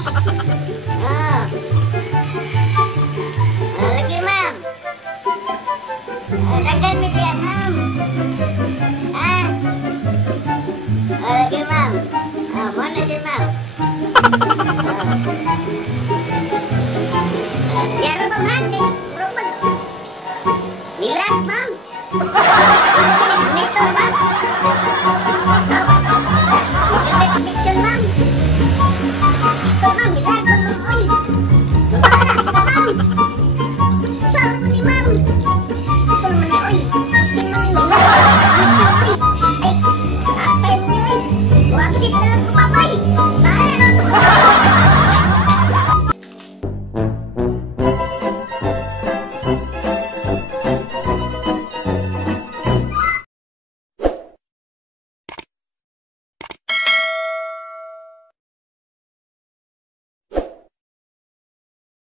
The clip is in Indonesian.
Oh, lagi mam. Lagi media mam. Ah, lagi mam. Mana sih mam? Ya rumah mandi, rumah. Hilang mam. Monitor mam. Internet connection mam. Stop mam, hilang mam. Uy, lumala ka mam. Saan mo ni mam?